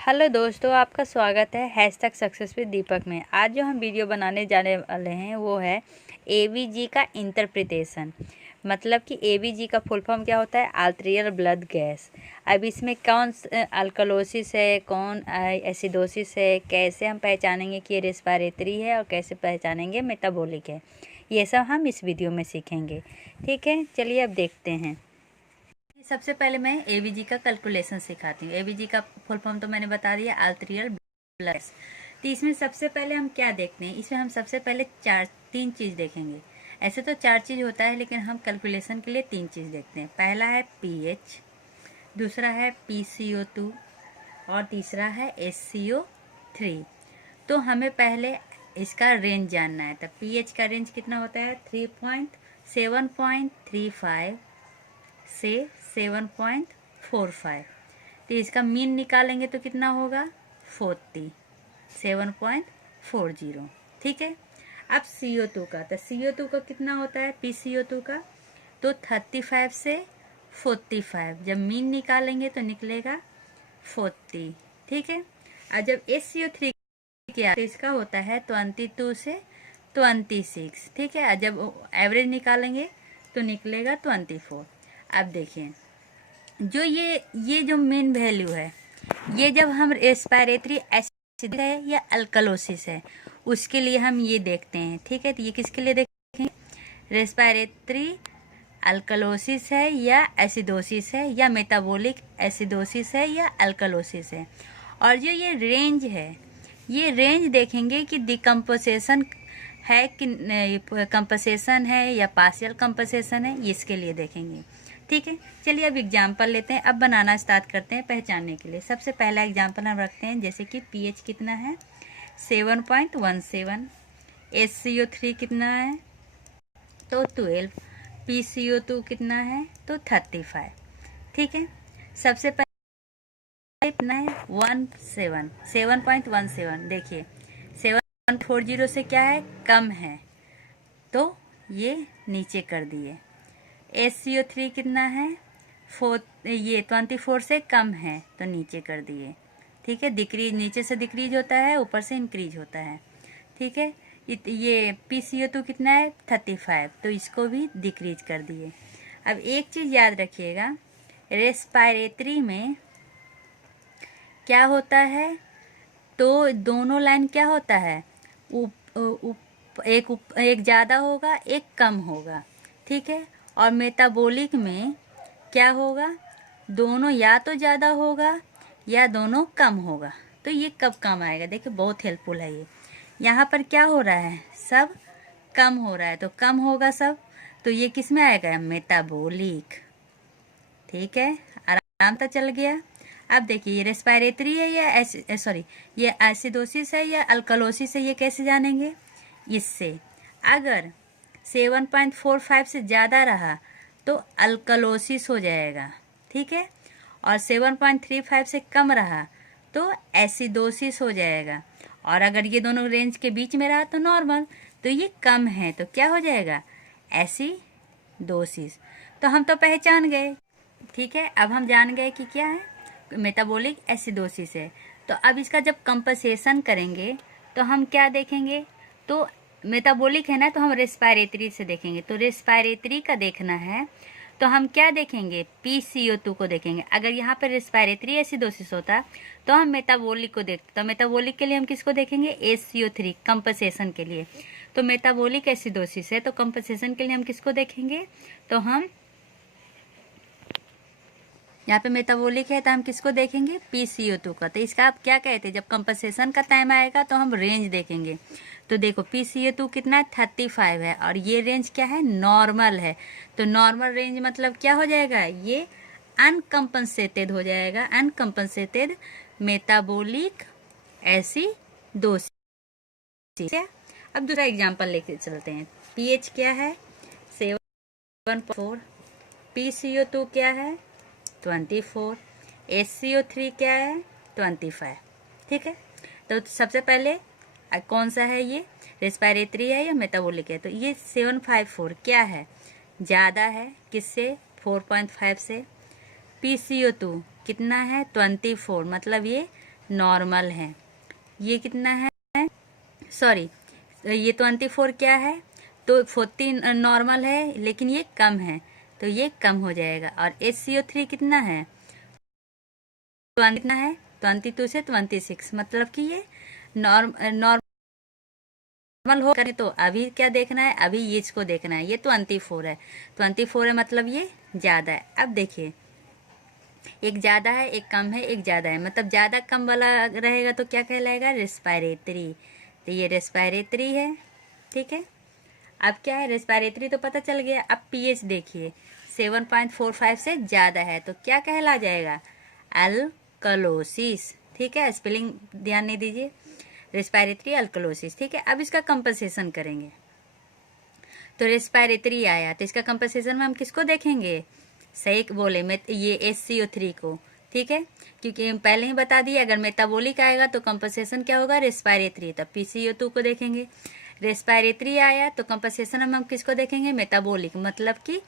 Hello दोस्तों, आपका स्वागत है हैशटैग सक्सेस विद दीपक में। आज जो हम वीडियो बनाने जाने वाले हैं वो है एवीजी का इंटरप्रिटेशन। मतलब कि एवीजी का फुल फॉर्म क्या होता है? Arterial blood gas. अब इसमें कौन अल्कलोसिस है, कौन एसिडोसिस है, कैसे हम पहचानेंगे कि ये रेस्पिरेटरी है और कैसे पहचानेंगे मेटाबॉलिक है, ये सब हम इस वीडियो में सीखेंगे। ठीक है, चलिए अब देखते हैं। सबसे पहले मैं एवीजी का कैलकुलेशन सिखाती हूँ। एवीजी का फुल फॉर्म तो मैंने बता दिया, आर्टेरियल ब्लड गैस। तो इसमें सबसे पहले हम क्या देखते हैं? इसमें हम सबसे पहले तीन चीज़ देखेंगे। ऐसे तो 4 चीज़ होता है, लेकिन हम कैलकुलेशन के लिए 3 चीज़ देखते हैं। पहला है पीएच, दूसरा है PCO2 और तीसरा है SCO3। तो हमें पहले इसका रेंज जानना है। तो पीएच का रेंज कितना होता है? 7.35 से 7.45। तो इसका मीन निकालेंगे तो कितना होगा? 7.40। ठीक है। अब CO2 का, तो CO2 का कितना होता है? PCO2 का तो 35 से 45। जब मीन निकालेंगे तो निकलेगा 40। ठीक है। और जब SCO3 किया तो इसका होता है 22 से 26। ठीक है। जब एवरेज निकालेंगे तो निकलेगा 24। अब देखिए, जो ये जो मेन वैल्यू है, ये जब हम रेस्पिरेटरी एसिड है या अल्कलोसिस है उसके लिए हम ये देखते हैं। ठीक है। तो ये किसके लिए देखेंगे? रेस्पिरेटरी अल्कलोसिस है या एसिडोसिस है या मेटाबॉलिक एसिडोसिस है या अल्कलोसिस है। और जो ये रेंज है, ये रेंज देखेंगे कि डिकम्पोजिशन है कि कंपनसेशन है या पार्शियल कंपनसेशन है, इसके लिए देखेंगे। ठीक है। चलिए अब एग्जाम्पल लेते हैं। अब बनाना स्टार्ट करते हैं पहचानने के लिए। सबसे पहला एग्जाम्पल हम रखते हैं, जैसे कि पीएच कितना है? 7.17। SCO3 कितना है? तो 12। PCO2 कितना है? तो 35। ठीक है। सबसे पहले कितना है? 7.17। देखिए 7.40 से क्या है? कम है, तो ये नीचे कर दिए। SCO3 कितना है? ये 24 से कम है तो नीचे कर दिए। ठीक है। डिक्रीज, नीचे से डिक्रीज होता है, ऊपर से इंक्रीज होता है। ठीक है। ये PCO2 कितना है? 35, तो इसको भी डिक्रीज कर दिए। अब एक चीज़ याद रखिएगा, रेस्पिरेटरी में क्या होता है? तो दोनों लाइन क्या होता है? एक ज़्यादा होगा, एक कम होगा। ठीक है। और मेटाबॉलिक में क्या होगा? दोनों या तो ज़्यादा होगा या दोनों कम होगा। तो ये कब कम आएगा? देखिए बहुत हेल्पफुल है ये। यहाँ पर क्या हो रहा है? सब कम हो रहा है, तो कम होगा सब, तो ये किस में आएगा? मेटाबॉलिक। ठीक है, आराम से चल गया। अब देखिए, ये रेस्पिरेटरी है या ये एसिडोसिस है या अल्कलोसिस है, ये कैसे जानेंगे? इससे अगर 7.45 से ज़्यादा रहा तो अल्कलोसिस हो जाएगा। ठीक है। और 7.35 से कम रहा तो एसिडोसिस हो जाएगा। और अगर ये दोनों रेंज के बीच में रहा तो नॉर्मल। तो ये कम है तो क्या हो जाएगा? एसिडोसिस। तो हम तो पहचान गए। ठीक है। अब हम जान गए कि क्या है? मेटाबॉलिक एसिडोसिस है। तो अब इसका जब कंपनसेशन करेंगे तो हम क्या देखेंगे? तो मेटाबॉलिक है ना, तो हम रेस्पिरेटरी से देखेंगे। तो रेस्पिरेटरी का देखना है तो हम क्या देखेंगे? PCO2 को देखेंगे। अगर यहाँ पर रेस्पिरेटरी एसिडोसिस होता तो हम मेटाबॉलिक को देखते। तो मेटाबॉलिक के लिए हम किसको देखेंगे? SCO3 कंपनसेशन के लिए। तो मेटाबॉलिक एसिडोसिस है तो कंपनसेशन के लिए हम किसको देखेंगे? तो हम यहाँ पे मेटाबॉलिक है तो हम किसको देखेंगे? PCO2 का। तो इसका आप क्या कहते हैं? जब कंपनसेशन का टाइम आएगा तो हम रेंज देखेंगे। तो देखो PCO2 कितना है? 35 है और ये रेंज क्या है? नॉर्मल है। तो नॉर्मल रेंज मतलब क्या हो जाएगा? ये अनकम्पनसेटेड हो जाएगा, अनकम्पनसेटेड मेटाबॉलिक एसिडोसिस। ठीक है। अब दूसरा एग्जांपल लेके चलते हैं। पीएच क्या है? 7.4। PCO2 क्या है? 24। SCO3 क्या है? 25। ठीक है। तो सबसे पहले कौन सा है? ये रेस्पिरेटरी है या मेटाबॉलिक है? तो ये 754 क्या है? ज़्यादा है किससे? 4.5 से। PCO2 कितना है? 24, मतलब ये नॉर्मल है। ये कितना है, सॉरी ये 24 क्या है, तो 40 नॉर्मल है लेकिन ये कम है, तो ये कम हो जाएगा। और HCO3 कितना है, कितना है 22 से 26, मतलब कि ये नॉर्मल हो करें। तो अभी क्या देखना है, अभी ये इसको देखना है, ये 24 है, 24 है मतलब ये ज़्यादा है। अब देखिए एक ज़्यादा है एक कम है, एक ज़्यादा है, मतलब ज़्यादा कम वाला रहेगा तो क्या कहलाएगा, रेस्पायरेटरी। तो ये रेस्पायरेटरी है, ठीक है। अब क्या है, रेस्पायरेटरी तो पता चल गया। अब पीएच देखिए 7.45 से ज़्यादा है तो क्या कहला जाएगा, अल्कलोसिस, ठीक है। स्पेलिंग ध्यान नहीं दीजिए, रेस्पायरेटरी अल्कलोसिस, ठीक है। अब इसका कंपनसेशन करेंगे, तो रेस्पायरेटरी आया तो इसका कंपनसेशन में हम किसको देखेंगे, सही बोले मैं ये HCO3 को, ठीक है, क्योंकि पहले ही बता दिया अगर मेटाबॉलिक आएगा तो कंपनसेशन क्या होगा, रेस्पायरेटरी, तब PCO2 को देखेंगे। रेस्पायरेटरी आया तो कंपनसेशन हम किसको देखेंगे, मेटाबॉलिक, मतलब कि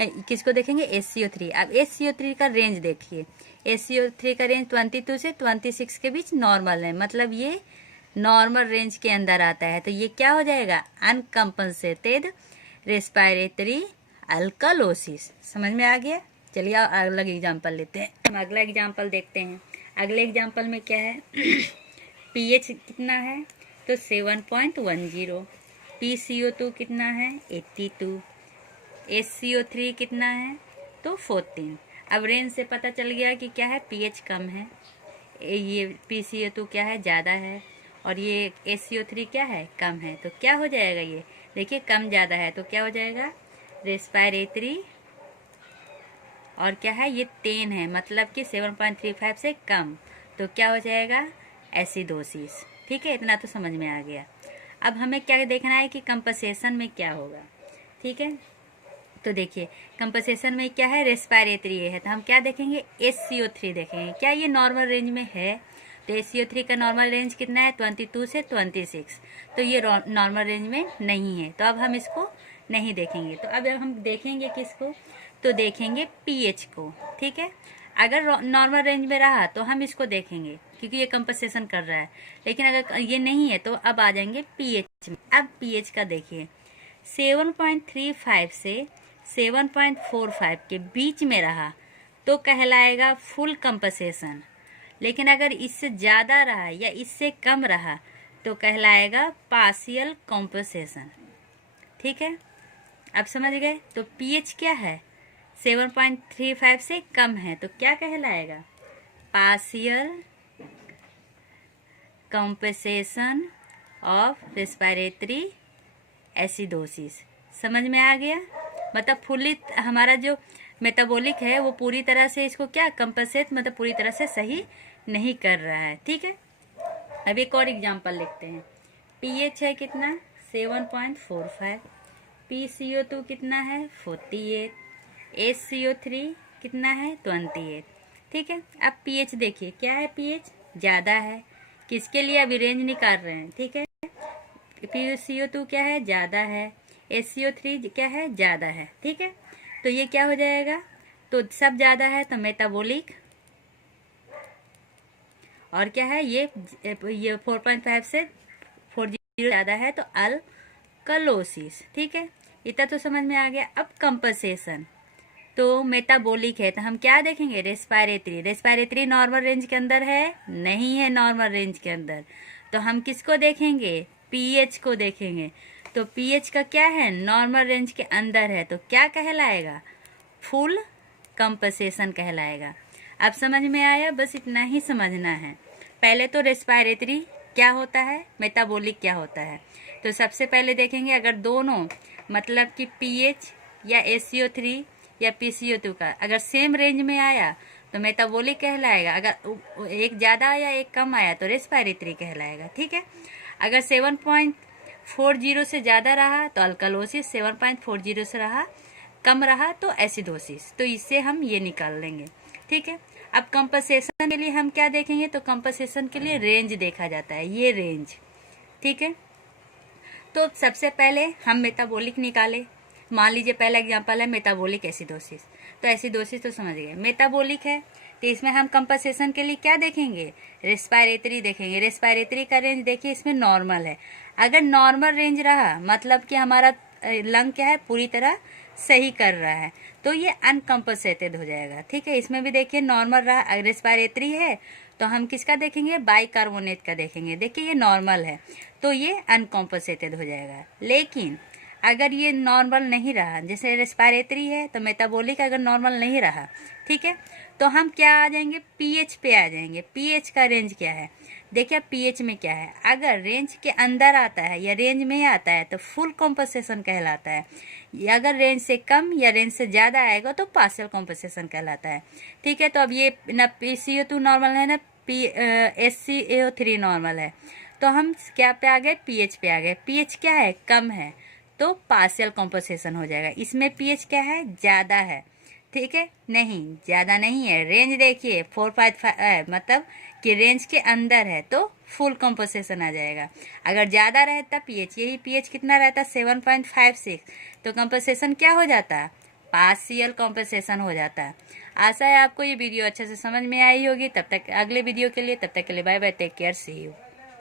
किसको देखेंगे, HCO3। अब HCO3 का रेंज देखिए, HCO3 का रेंज 22 से 26 के बीच नॉर्मल है, मतलब ये नॉर्मल रेंज के अंदर आता है, तो ये क्या हो जाएगा, अनकम्पनसेटेड रेस्पायरेटरी अल्कलोसिस। समझ में आ गया। चलिए अगला एग्जांपल लेते हैं, हम अगला एग्जांपल देखते हैं। अगले एग्जांपल में क्या है पीएच कितना है, तो 7.10, PCO2 कितना है 82, HCO3 कितना है तो 14। अब रेंज से पता चल गया कि क्या है, पीएच कम है, ये PCO2 क्या है ज़्यादा है, और ये HCO3 क्या है कम है, तो क्या हो जाएगा, ये देखिए कम ज़्यादा है तो क्या हो जाएगा, रेस्पायरेटरी, और क्या है ये 10 है मतलब कि 7.35 से कम, तो क्या हो जाएगा, एसिडोसिस, ठीक है। इतना तो समझ में आ गया। अब हमें क्या देखना है कि कंपनसेशन में क्या होगा, ठीक है। तो देखिए कंपनसेशन में क्या है, रेस्पायरेटरी है, तो हम क्या देखेंगे, HCO3 देखेंगे, क्या ये नॉर्मल रेंज में है, तो HCO3 का नॉर्मल रेंज कितना है 22 से 26, तो ये नॉर्मल रेंज में नहीं है, तो अब हम इसको नहीं देखेंगे। तो अब हम देखेंगे किसको, तो देखेंगे पीएच को, ठीक है। अगर नॉर्मल रेंज में रहा तो हम इसको देखेंगे क्योंकि ये कंपनसेशन कर रहा है, लेकिन अगर ये नहीं है तो अब आ जाएंगे पीएच में। अब पीएच का देखिए 7.35 से 7.45 के बीच में रहा तो कहलाएगा फुल कंपनसेशन, लेकिन अगर इससे ज़्यादा रहा या इससे कम रहा तो कहलाएगा पार्शियल कंपनसेशन, ठीक है। अब समझ गए। तो पीएच क्या है, 7.35 से कम है तो क्या कहलाएगा, partial compensation of respiratory acidosis. समझ में आ गया, मतलब फुली हमारा जो मेटाबॉलिक है वो पूरी तरह से इसको क्या कंपनसेट, मतलब पूरी तरह से सही नहीं कर रहा है, ठीक है। अब एक और एग्जांपल लिखते हैं। पीएच है कितना 7.45, PCO2 कितना है 48, HCO3 कितना है 28, ठीक है। अब पीएच देखिए क्या है, पीएच ज़्यादा है, किसके लिए अभी रेंज निकाल रहे हैं, ठीक है। PCO2 क्या है ज़्यादा है, HCO3 क्या है ज़्यादा है, ठीक है। तो ये क्या हो जाएगा, तो सब ज़्यादा है तो मेटाबॉलिक, और क्या है ये 4.5 से 40 ज़्यादा है तो अल्कलोसिस, ठीक है। इतना तो समझ में आ गया। अब कंपनसेशन, तो मेटाबॉलिक है तो हम क्या देखेंगे, रेस्पायरेटरी, रेस्पायरेटरी नॉर्मल रेंज के अंदर है, नहीं है नॉर्मल रेंज के अंदर, तो हम किसको देखेंगे, पीएच को देखेंगे। तो पीएच का क्या है, नॉर्मल रेंज के अंदर है, तो क्या कहलाएगा, फुल कंपनसेशन कहलाएगा। अब समझ में आया, बस इतना ही समझना है। पहले तो रेस्पायरेटरी क्या होता है, मेटाबॉलिक क्या होता है, तो सबसे पहले देखेंगे अगर दोनों मतलब कि पीएच या HCO3 या PCO2 का अगर सेम रेंज में आया तो मेटाबॉलिक कहलाएगा, अगर एक ज़्यादा या एक कम आया तो रेस्पायरेटरी कहलाएगा, ठीक है। अगर 7.40 से ज़्यादा रहा तो अल्कलोसिस, 7.40 से रहा कम रहा तो एसिडोसिस, तो इससे हम ये निकाल लेंगे, ठीक है। अब कंपनसेशन के लिए हम क्या देखेंगे, तो कंपनसेशन के लिए रेंज देखा जाता है, ये रेंज, ठीक है। तो सबसे पहले हम मेटाबॉलिक निकाले, मान लीजिए पहला एग्जांपल है मेटाबॉलिक एसिडोसिस, तो एसिडोसिस तो समझ गए, मेटाबॉलिक है तो इसमें हम कंपनसेशन के लिए क्या देखेंगे, रेस्पिरेटरी देखेंगे। रेस्पिरेटरी का रेंज देखिए इसमें नॉर्मल है। अगर नॉर्मल रेंज रहा मतलब कि हमारा लंग क्या है, पूरी तरह सही कर रहा है, तो ये अनकम्पनसेटेड हो जाएगा। ठीक है, इसमें भी देखिए नॉर्मल रहा। अगर रेस्पिरेटरी है तो हम किसका देखेंगे, बाइकार्बोनेट का देखेंगे। देखिए ये नॉर्मल है तो ये अनकॉम्पनसेटेड हो जाएगा। लेकिन अगर ये नॉर्मल नहीं रहा, जैसे रेस्पिरेटरी है तो मेटाबॉलिक अगर नॉर्मल नहीं रहा, ठीक है, तो हम क्या आ जाएंगे, पीएच पे आ जाएंगे। पीएच का रेंज क्या है, देखिए पीएच में क्या है, अगर रेंज के अंदर आता है या रेंज में आता है तो फुल कॉम्पनसेशन कहलाता है। अगर रेंज से कम या रेंज से ज़्यादा आएगा तो पार्शियल कॉम्पनसेशन कहलाता है। ठीक है, तो अब ये ना PCO2 नॉर्मल है ना SCO3 नॉर्मल है, तो हम क्या पे आ गए, पीएच पे आ गए। पीएच क्या है, कम है, तो पार्शियल कॉम्पनसेशन हो जाएगा। इसमें पीएच क्या है, ज़्यादा है। ठीक है, नहीं ज़्यादा नहीं है, रेंज देखिए 4.5 मतलब कि रेंज के अंदर है तो फुल कॉम्पनसेशन आ जाएगा। अगर ज़्यादा रहता पीएच, यही पीएच कितना रहता 7.56, तो कॉम्पनसेशन क्या हो जाता, पार्शियल कॉम्पनसेशन हो जाता है। आशा है आपको ये वीडियो अच्छे से समझ में आई होगी। तब तक अगले वीडियो के लिए, तब तक के लिए bye bye, take care, see you.